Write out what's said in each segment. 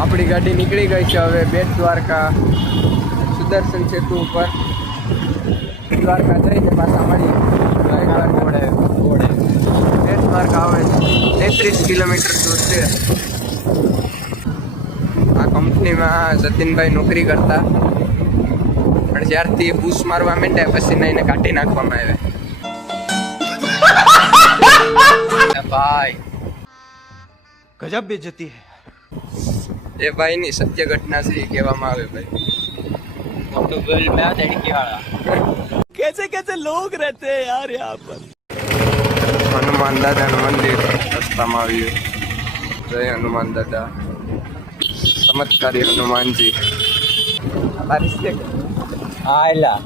આપણી ગાડી નીકળી ગઈ છે હવે બેટ દ્વારકા સુદર્શન સેતુ ઉપર. દ્વારકા જઈને પાછા મળીએ. બેટ દ્વારકા આવે છે 33 કિલોમીટર દૂર છે. આ કંપનીમાં જતીનભાઈ નોકરી કરતા, પણ જ્યારથી બૂસ મારવા માંડ્યા પછી એને કાઢી નાખવામાં આવ્યા. ભાઈ ગજબ બેइज्जती है. એ ભાઈની સત્ય ઘટના છે કહેવામાં આવે ભાઈ. कैसे कैसे लोग रहते हैं यार यहाँ पर. હનુમાન દાદાનું મંદિર રસ્તામાં આવ્યું. જય હનુમાન દાદા, ચમત્કારી હનુમાનજી. હા એલા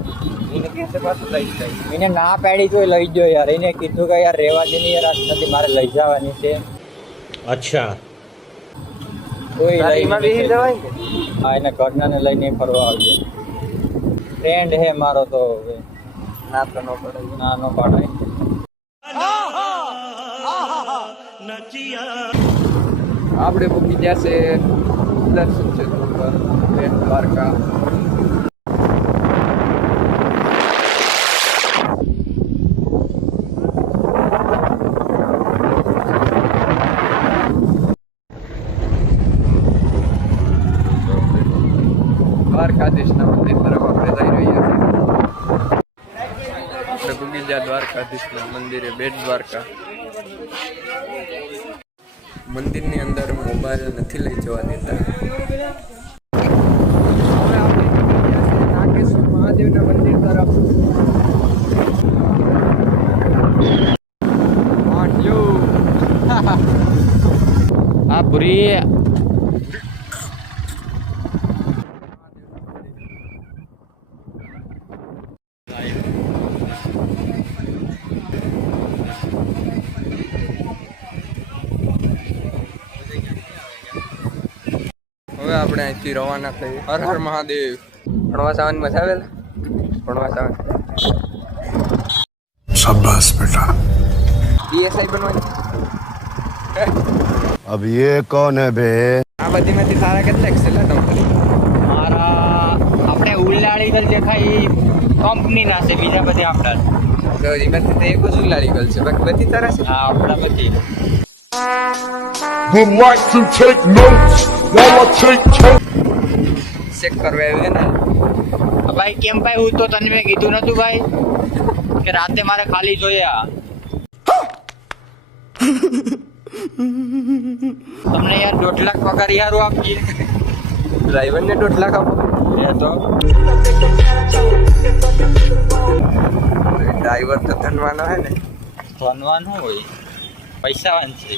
એને ના પાડી તો લઈ ગયો યાર. એને કીધું કે યાર રેવા દે યાર, આજ નથી મારે લઈ જવાની છે. अच्छा. કોઈ ગાડીમાં બેસી જવાય ને? હા એને ઘરનાને લઈને ફરવા આવ્યો. ફ્રેન્ડ હે મારો તો હવે ના તો ન પડે. ના નો પાડાય. આપણે પૂકી ગયા છે દર્શન ક્ષેત્ર પર બેટ દ્વારકા. દ્વારકાધીશના મંદિર તરફ આપણે જઈ રહ્યા છીએ. આપણે પૂકી ગયા દ્વારકાધીશના મંદિરે બેટ દ્વારકા. મંદિરની અંદર મોબાઈલ નથી લઈ જવા દેતા. હવે આપણે નાગેશ્વર મહાદેવના મંદિર તરફ. આ પૂરી હવે આપણે અહીંથી રવાના થઈએ. હર હર મહાદેવ. ભણવા જવાની મજા આવે ને? ભણવા જવાની. शाबाश बेटा. પીએસઆઈ બનવાની. अब ये कौन है बे? આ બધીમાંથી સારા કેટલાક છે તમારે? મારા આપણે ઉલ્લાળી ગલ દેખાય કંપનીના છે, બીજા બધા આપણા. તો એ બધી તો એક જ ઉલાળી ગયેલ છે, બાકી બધી તારા છે. હા આપણા બધી. Would like to take notes while I take check કરવા આવ્યું ને. ભાઈ કેમ ભાઈ, હું તો તને મેં કીધું નતું ભાઈ કે રાતે મારે ખાલી જોઈએ. તમને યાર 1.5 લાખ પગાર યાર આપીએ. ડ્રાઈવરને 1.5 લાખ આપો. એ તો ડ્રાઈવર તો ધનવાનો હે ને. ભણવાનું હોય, પૈસાવાન છે.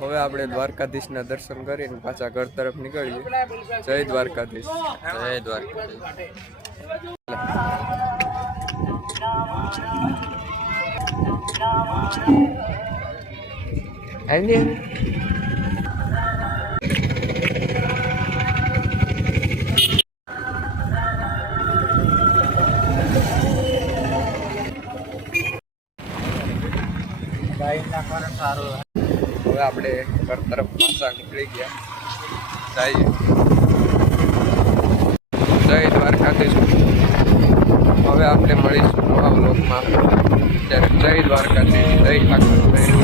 હવે આપણે દ્વારકાધીશના દર્શન કરીને પાછા ઘર તરફ નીકળીએ. જય દ્વારકાધીશ. જય દ્વારકા. આવી સારું. હવે આપણે ઘર તરફ પાછા નીકળી ગયા. જય દ્વારકાધીશ. હવે આપણે મળીશું નવા બ્લોગમાં. ત્યારે જય દ્વારકાધીશ, જય ઠાકોર.